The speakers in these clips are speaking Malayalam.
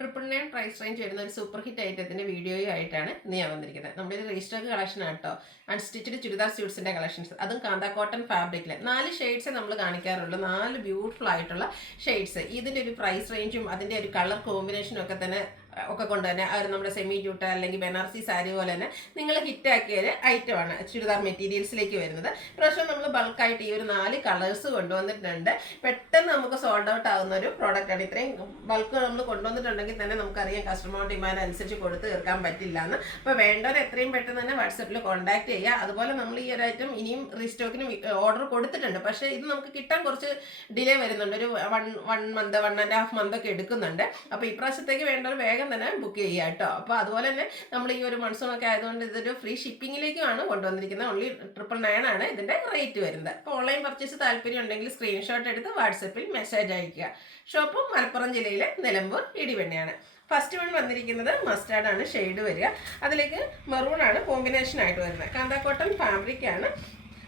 999 പ്രൈസ് റേഞ്ച് വരുന്ന ഒരു സൂപ്പർ ഹിറ്റ് ഐറ്റത്തിന്റെ വീഡിയോയുമായിട്ടാണ് ഇന്ന് ഞാൻ വന്നിരിക്കുന്നത്. നമ്മുടെ ഒരു റീസ്റ്റോക്ക് കളക്ഷൻ ആട്ടോ. അൺസ്റ്റിച്ചഡ് ചുരിദാർ സ്യൂട്ട്സിന്റെ കളക്ഷൻസ്, അതും കാന്ത കോട്ടൺ ഫാബ്രിക്കിൽ 4 ഷെയ്ഡ്സ് നമ്മൾ കാണിക്കാറുള്ളൂ. 4 ബ്യൂട്ടിഫുൾ ആയിട്ടുള്ള ഷെയ്ഡ്സ്. ഇതിന്റെ ഒരു പ്രൈസ് റേഞ്ചും അതിന്റെ ഒരു കളർ കോമ്പിനേഷനും ഒക്കെ കൊണ്ട് തന്നെ നമ്മുടെ സെമി ജൂട്ട അല്ലെങ്കിൽ ബനാറസി സാരി പോലെ തന്നെ നിങ്ങൾ ഹിറ്റാക്കിയ ഒരു ഐറ്റമാണ് ചുരിദാർ മെറ്റീരിയൽസിലേക്ക് വരുന്നത്. പ്രാവശ്യം നമ്മൾ ബൾക്കായിട്ട് ഈ ഒരു 4 കളേഴ്സ് കൊണ്ടുവന്നിട്ടുണ്ട്. പെട്ടെന്ന് നമുക്ക് സോൾഡ് ഔട്ട് ആവുന്ന ഒരു പ്രോഡക്റ്റാണ്. ഇത്രയും ബൾക്ക് നമ്മൾ കൊണ്ടുവന്നിട്ടുണ്ടെങ്കിൽ തന്നെ നമുക്കറിയാം കസ്റ്റമർ ഡിമാൻഡ് അനുസരിച്ച് കൊടുത്ത് തീർക്കാൻ പറ്റില്ല എന്ന്. അപ്പോൾ വേണ്ടവർ എത്രയും പെട്ടെന്ന് തന്നെ വാട്സപ്പിൽ കോൺടാക്ട് ചെയ്യുക. അതുപോലെ നമ്മൾ ഈ ഒരു ഐറ്റം ഇനിയും റീസ്റ്റോക്കിന് ഓർഡർ കൊടുത്തിട്ടുണ്ട്. പക്ഷേ ഇത് നമുക്ക് കിട്ടാൻ കുറച്ച് ഡിലേ വരുന്നുണ്ട്. ഒരു 1 മന്ത് 1.5 മന്ത് ഒക്കെ എടുക്കുന്നുണ്ട്. അപ്പോൾ ഈ പ്രാവശ്യത്തേക്ക് വേണ്ടവർ വേഗം തന്നെ ബുക്ക് ചെയ്യുക കേട്ടോ. അപ്പോൾ അതുപോലെ തന്നെ നമ്മൾ ഈ ഒരു മൺസൂണൊക്കെ ആയതുകൊണ്ട് ഇതൊരു ഫ്രീ ഷിപ്പിങ്ങിലേക്കുമാണ് കൊണ്ടുവന്നിരിക്കുന്നത്. ഓൺലി 999 ആണ് ഇതിൻ്റെ റേറ്റ് വരുന്നത്. അപ്പോൾ ഓൺലൈൻ പർച്ചേസ് താല്പര്യം ഉണ്ടെങ്കിൽ സ്ക്രീൻഷോട്ട് എടുത്ത് വാട്സപ്പിൽ മെസ്സേജ് അയക്കുക. ഷോപ്പ് മലപ്പുറം ജില്ലയിലെ നിലമ്പൂർ ഇടിവെണ്ണയാണ്. ഫസ്റ്റ് വൺ വന്നിരിക്കുന്നത് മസ്റ്റാർഡ് ആണ് ഷെയ്ഡ് വരിക. അതിലേക്ക് മെറൂൺ ആണ് കോമ്പിനേഷൻ ആയിട്ട് വരുന്നത്. കാന്ത കോട്ടൺ ഫാബ്രിക് ആണ്.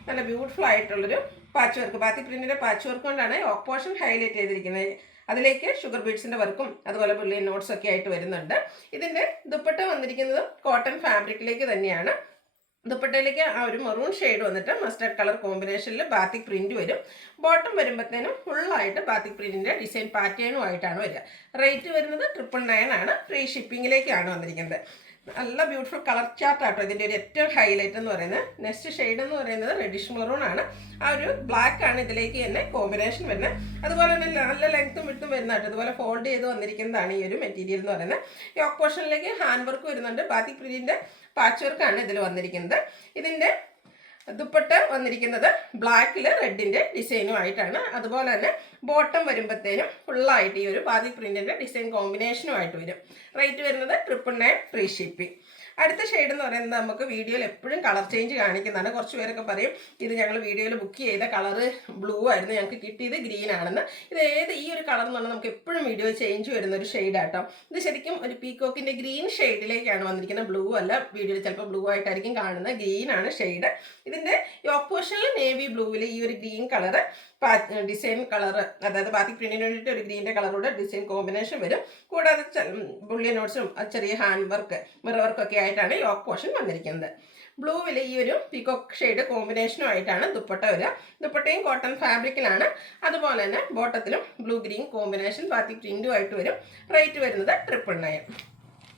നല്ല ബ്യൂട്ടിഫുൾ ആയിട്ടുള്ളൊരു പാച്ച് വർക്ക്, ബാത്തി പ്രിന്റിന്റെ പാച്ച് വർക്ക് കൊണ്ടാണ് യോക്ക് പോർഷൻ ഹൈലൈറ്റ് ചെയ്തിരിക്കുന്നത്. അതിലേക്ക് ഷുഗർ ബീഡ്സിന്റെ വർക്കും അതുപോലെ ബുള്ളിയൻ നോട്ട്സ് ഒക്കെ ആയിട്ട് വരുന്നുണ്ട്. ഇതിന്റെ ദുപ്പട്ട വന്നിരിക്കുന്നത് കോട്ടൺ ഫാബ്രിക്കിലേക്ക് തന്നെയാണ്. ദുപ്പട്ടയിലേക്ക് ആ ഒരു മെറൂൺ ഷെയ്ഡ് വന്നിട്ട് മസ്റ്റർഡ് കളർ കോമ്പിനേഷനിൽ ബാത്തിക് പ്രിന്റ് വരും. ബോട്ടം വരുമ്പോഴത്തേനും ഫുള്ളായിട്ട് ബാത്തിക് പ്രിന്റിന്റെ ഡിസൈൻ പാറ്റേണും ആയിട്ടാണ് വരിക. റേറ്റ് വരുന്നത് 999 ആണ്. ഫ്രീ ഷിപ്പിങ്ങിലേക്കാണ് വന്നിരിക്കുന്നത്. നല്ല ബ്യൂട്ടിഫുൾ കളർ ചാർട്ട് ആട്ടോ ഇതിൻ്റെ ഒരു ഏറ്റവും ഹൈലൈറ്റ് എന്ന് പറയുന്നത്. നെക്സ്റ്റ് ഷെയ്ഡ് എന്ന് പറയുന്നത് റെഡിഷ് മെറൂൺ ആണ്. ആ ഒരു ബ്ലാക്ക് ആണ് ഇതിലേക്ക് തന്നെ കോമ്പിനേഷൻ വരുന്നത്. അതുപോലെ തന്നെ നല്ല ലെങ്ത്തും വിട്ടും വരുന്നതായിട്ട് ഇതുപോലെ ഫോൾഡ് ചെയ്ത് വന്നിരിക്കുന്നതാണ് ഈ ഒരു മെറ്റീരിയൽ എന്ന് പറയുന്നത്. യോക്ക് പോർഷനിലേക്ക് ഹാൻഡ് വർക്ക് വരുന്നുണ്ട്. ബാത്തിക് പ്രിന്റിന്റെ പാച്ച് വർക്കാണ് ഇതിൽ വന്നിരിക്കുന്നത്. ഇതിൻ്റെ ദുപ്പട്ട വന്നിരിക്കുന്നത് ബ്ലാക്കിൽ റെഡിൻ്റെ ഡിസൈനും ആയിട്ടാണ്. അതുപോലെ തന്നെ ബോട്ടം വരുമ്പോഴത്തേനും ഫുള്ളായിട്ട് ഈ ഒരു ബാത്തിക് പ്രിന്റിൻ്റെ ഡിസൈൻ കോമ്പിനേഷനും ആയിട്ട് വരും. റേറ്റ് വരുന്നത് 999 ഫ്രീ ഷിപ്പിംഗ്. അടുത്ത ഷെയ്ഡ് എന്ന് പറയുന്നത് നമുക്ക് വീഡിയോയിൽ എപ്പോഴും കളർ ചേഞ്ച് കാണിക്കുന്നതാണ്. കുറച്ച് പേരൊക്കെ പറയും ഇത് ഞങ്ങൾ വീഡിയോയിൽ ബുക്ക് ചെയ്ത കളറ് ബ്ലൂ ആയിരുന്നു, ഞങ്ങൾക്ക് കിട്ടിയത് ഗ്രീൻ ആണെന്ന്. ഈ ഒരു കളർ എന്ന് പറഞ്ഞാൽ നമുക്ക് എപ്പോഴും വീഡിയോ ചേഞ്ച് വരുന്ന ഒരു ഷെയ്ഡാട്ടോ. ഇത് ശരിക്കും ഒരു പീക്കോക്കിൻ്റെ ഗ്രീൻ ഷെയ്ഡിലേക്കാണ് വന്നിരിക്കുന്നത്. ബ്ലൂ അല്ല, വീഡിയോയിൽ ചിലപ്പോൾ ബ്ലൂ ആയിട്ടായിരിക്കും കാണുന്നത്. ഗ്രീൻ ആണ് ഷെയ്ഡ്. ഇതിൻ്റെ യോക്ക് പോർഷനിൽ നേവി ബ്ലൂവിൽ ഈ ഒരു ഗ്രീൻ കളറ് ഡിസൈൻ കളർ, അതായത് ബാത്തിക് പ്രിന്റിന് വേണ്ടിയിട്ട് ഒരു ഗ്രീൻ്റെ കളറോടെ ഡിസൈൻ കോമ്പിനേഷൻ വരും. കൂടാതെ ബുള്ളിയൻ നോട്ട്സും ചെറിയ ഹാൻഡ് വർക്ക് മിറർ വർക്കൊക്കെ ആയിട്ടാണ് യോക്ക് പോർഷൻ വന്നിരിക്കുന്നത്. ബ്ലൂവിൽ ഈ ഒരു പീകോക്ക് ഷെയ്ഡ് കോമ്പിനേഷനും ആയിട്ടാണ് ദുപ്പട്ട വരിക. ദുപ്പട്ടയും കോട്ടൺ ഫാബ്രിക്കിലാണ്. അതുപോലെ തന്നെ ബോട്ടത്തിലും ബ്ലൂ ഗ്രീൻ കോമ്പിനേഷൻ ബാത്തിക് പ്രിന്റും ആയിട്ട് വരും. റേറ്റ് വരുന്നത് 999.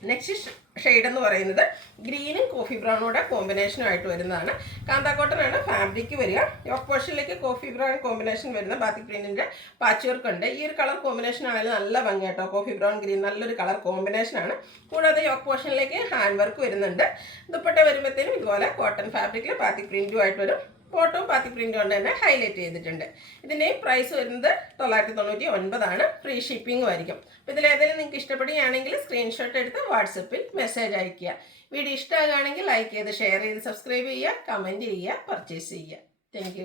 നെക്സ്റ്റ് ഷെയ്ഡ് എന്ന് പറയുന്നത് ഗ്രീനും കോഫി ബ്രൗണോടെ കോമ്പിനേഷനുമായിട്ട് വരുന്നതാണ്. കാന്ത കോട്ടൺ ആണ് ഫാബ്രിക് വരിക. യോക്ക് പോർഷനിലേക്ക് കോഫി ബ്രൗൺ കോമ്പിനേഷൻ വരുന്ന ബാത്തിക് പ്രിന്റിന്റെ പാച്ച് വർക്ക് ഉണ്ട്. ഈ ഒരു കളർ കോമ്പിനേഷൻ ആണെങ്കിലും നല്ല ഭംഗി കേട്ടോ. കോഫി ബ്രൗൺ ഗ്രീൻ നല്ലൊരു കളർ കോമ്പിനേഷൻ ആണ്. കൂടാതെ യോക്ക് പോർഷനിലേക്ക് ഹാൻഡ് വർക്ക് വരുന്നുണ്ട്. ദുപ്പട്ട വരുമ്പോഴത്തേനും ഇതുപോലെ കോട്ടൺ ഫാബ്രിക്കിൽ ബാത്തിക് പ്രിന്റും ആയിട്ട് വരും. ഫോട്ടോ ബാത്തിക് പ്രിന്റ് കൊണ്ട് തന്നെ ഹൈലൈറ്റ് ചെയ്തിട്ടുണ്ട്. ഇതിൻ്റെ പ്രൈസ് വരുന്നത് 999 ആണ്. ഫ്രീ ഷിപ്പിംഗും ആയിരിക്കും. അപ്പോൾ ഇതിലേതെങ്കിലും നിങ്ങൾക്ക് ഇഷ്ടപ്പെടുകയാണെങ്കിൽ സ്ക്രീൻഷോട്ട് എടുത്ത് വാട്സപ്പിൽ മെസ്സേജ് അയയ്ക്കുക. വീഡിയോ ഇഷ്ടമാകുകയാണെങ്കിൽ ലൈക്ക് ചെയ്ത് ഷെയർ ചെയ്ത് സബ്സ്ക്രൈബ് ചെയ്യുക, കമൻറ്റ് ചെയ്യുക, പർച്ചേസ് ചെയ്യുക. താങ്ക്